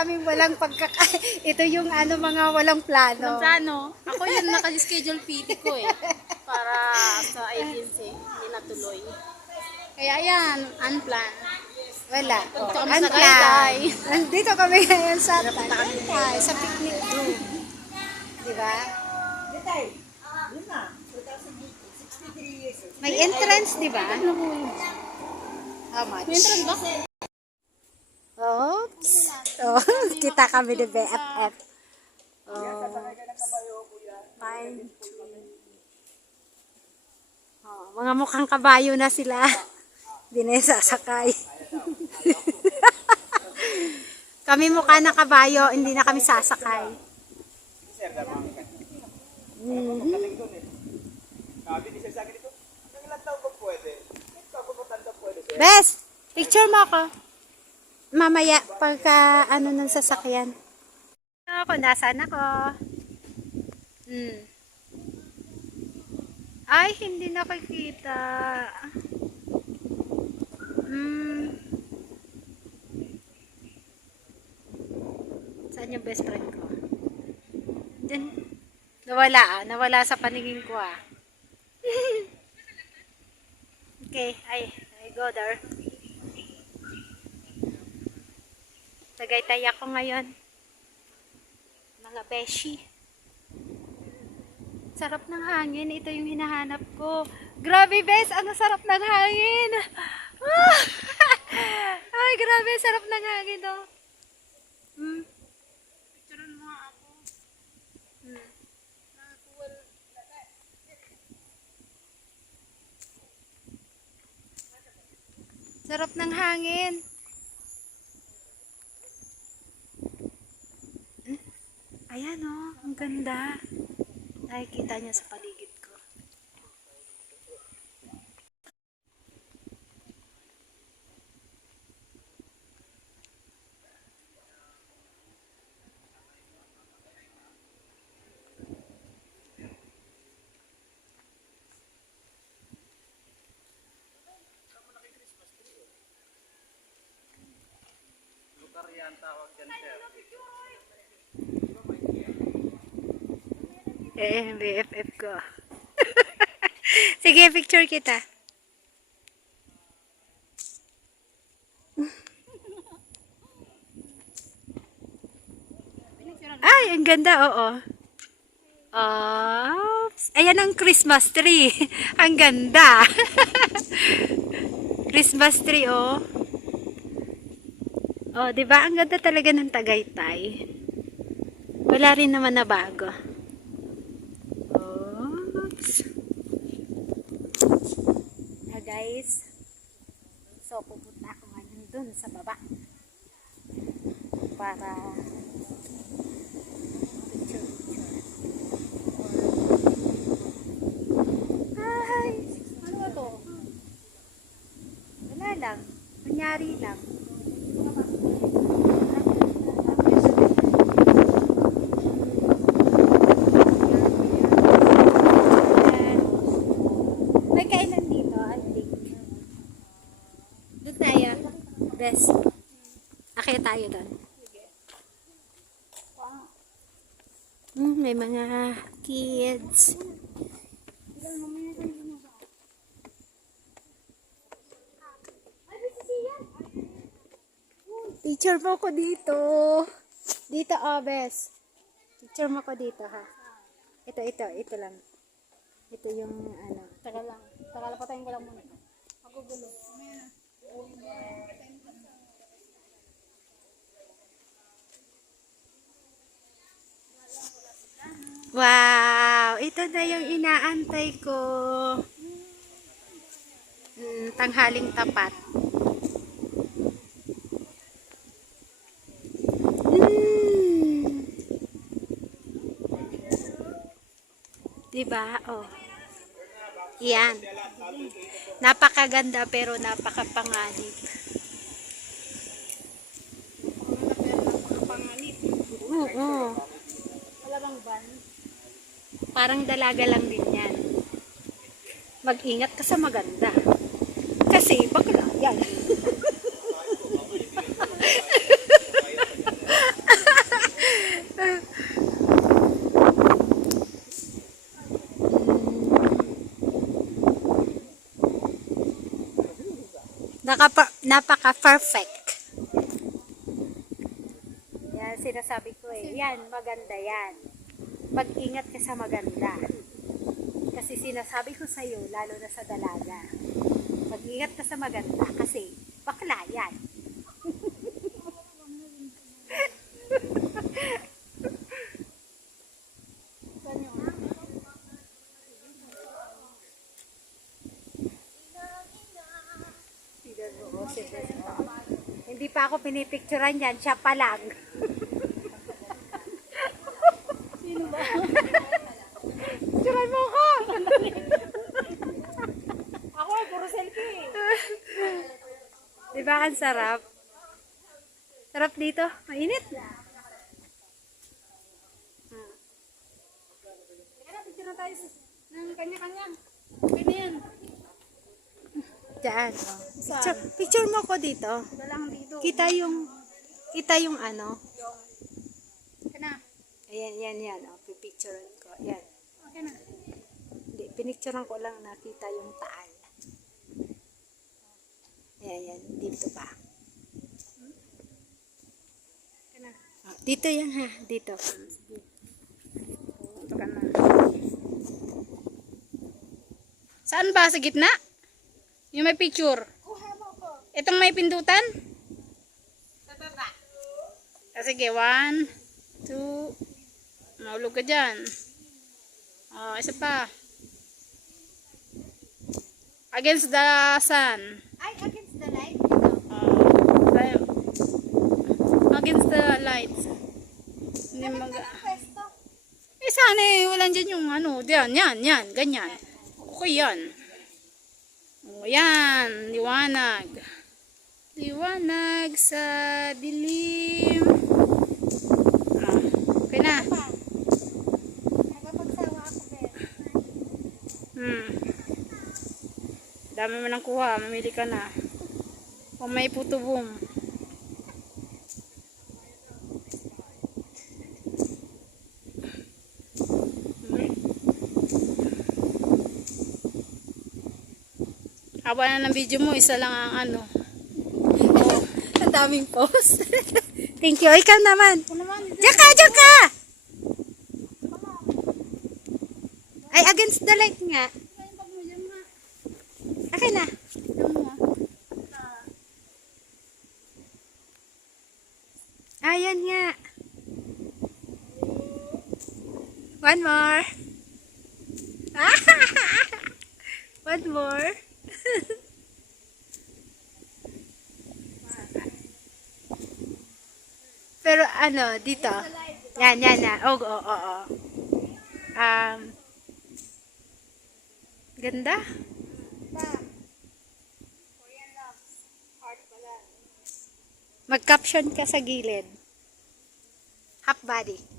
kami walang ito yung mga walang plano. Plano. Ako yun naka-schedule PT ko eh. Para sa agency. Hindi natuloy. Kaya yan, unplanned. Wala. Punta kami sa Tagaytay. Nandito kami ngayon sa Tagaytay, sa picnic room. Di ba? May entrance, di ba? How much? May entrance ba? Oops. Oh, kita kami ni BFF. Pine tree. Oh, mga mukhang kabayo na sila. Hindi na sasakay. Kami mukha na kabayo, hindi na kami sasakay. Bes, picture mo ako. Mamaya, pagka ng sasakyan. Ako, nasaan ako? Ay, hindi nakikita. Saan yung best friend ko? Diyan. Nawala sa paningin ko ah. Okay, I go there. Tagaytay ako ngayon. Mga beshi. Sarap ng hangin. Ito yung hinahanap ko. Grabe, bes! Ano sarap ng hangin? Ay, grabe! Sarap ng hangin, oh. Picturean mo nga ako. Sarap ng hangin. Ayan, oh. Ang ganda. Nakikita niya sa paligid ko. BFF ko. Sige, picture kita. Ay, ang ganda, oo. Oops. Ayan ang Christmas tree. Ang ganda. Christmas tree, oh. Oh, 'di ba? Ang ganda talaga ng Tagaytay. Wala rin naman na bago. Oops. Guys. So, pupunta ako ngayon dun sa baba. Para picture. Ay! Ano ba to? Wala lang. Kunyari lang. May kainan dito, antik. Doon tayo. Best. Akaya tayo doon. May mga kids. Picture mo ko dito. Dito, Bes. Picture mo ko dito, ha. Ito lang. Ito yung ano. Tagal lang. Patayin ko lang muna. Magugulo. Wow! Ito na yung inaantay ko. Tanghaling tapat. Diba? Oh. Yan. Napakaganda pero napakapanganib. Oo. Wala bang van? Parang dalaga lang din yan. Mag-ingat ka sa maganda. Kasi bakla yan. Napaka-perfect. Yan, sinasabi ko eh. Yan, maganda yan. Mag-ingat ka sa maganda. Kasi sinasabi ko sa'yo, lalo na sa dalaga. Mag-ingat ka sa maganda kasi bakla yan. Hindi pa ako pinipicturan yan, siya pa lang. Sino ba? Picturan mo ko! Ako, puro selfie. Diba ang sarap? Sarap dito, mainit. Kaya na, picture na tayo ng kanya-kanya. Okay na yan. Diyan. Picture mo ko dito. Iba lang dito. Kita yung ano. Okay na. Ayan, yan. O, pipicturean ko. Yan. Okay na. Hindi, pinicturean ko lang nakita yung taal. Ayan. Dito pa. Okay na. O, dito yan ha. Dito. Ito ka na. Saan ba? Sa gitna? Yung may picture. Itong may pindutan? Sa baba. Sige, 1, 2. Mahulog ka dyan. Isa pa. Against the sun. Ay, against the light. Against the lights. Hindi sana eh. Walang dyan yung ano. Yan. Ganyan. Okay yan. Yan. Liwanag. Liwanag sa dilim. Okay na. Nagpapagsawa ako, Ben. Dami mo nang kuha. Mamili ka na. Kung may puto boom. Haba na ng video mo. Isa lang ang ano. Ang daming post. Thank you. Ikaw naman. Ako naman. Diyan ka! Ay, against the light nga. Okay na. Ayan nga. One more. One more. Pero ano, dito. Yan. Oo. Ganda. Mag-caption ka sa gilid. Half body.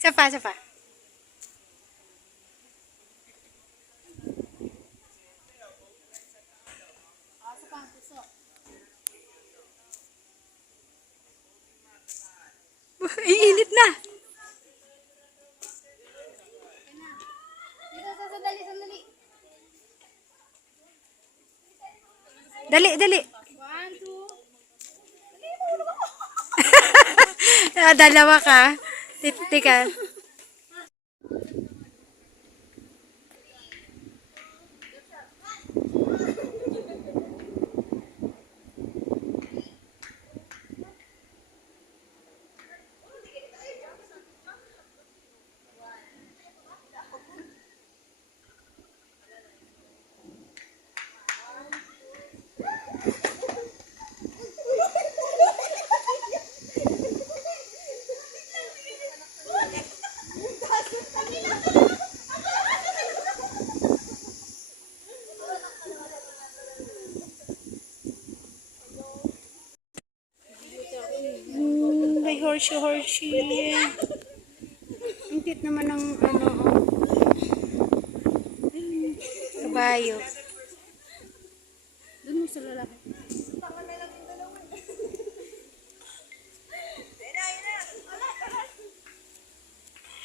Isa pa. Iinit na. Dali. 1, 2. Dalawa ka. Tika. May horsey. Ang cute naman ng ano. Kabayo. Doon mo sa lalaki.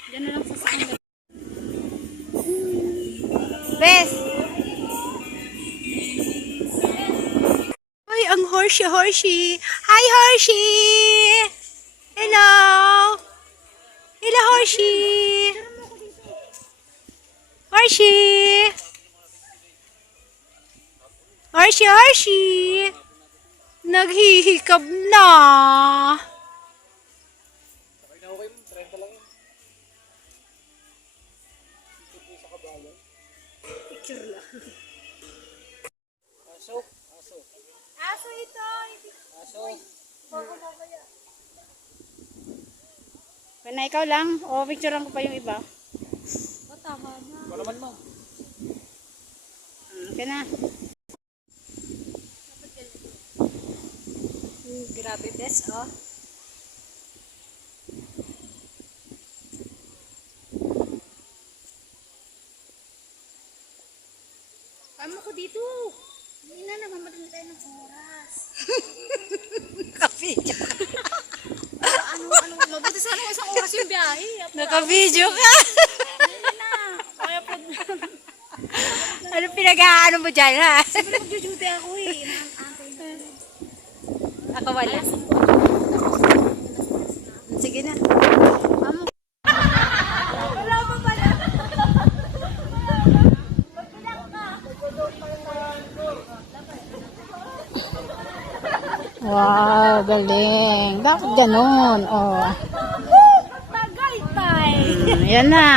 Diyan na lang sa sakang. Bes! Ay, ang Hershey. Hi, Hershey! Hello! Hello, Hershey! Hershey! Hershey! Naghihikab na! Picture lang. Aso ito! Kaya na ikaw lang. O, picturean ko pa yung iba. Tama na. Ano naman mo? Kaya na. Grabe, Bes, oh. Kamo ko dito. Hindi na, nagmamadali tayo ng oras. Naka-video ka. Mabuti sana kung isang oras yung biyahe. Naka-video ka. Hindi na. Kaya po, Ano pinag-aano mo dyan, ha? siyempre mag-duty ako eh. Antay na. Ako wala. Sige na. Kamo. Wala pa pala. Wow, galing. Dapat ganun. Oh. Tagay tayo. Yan na.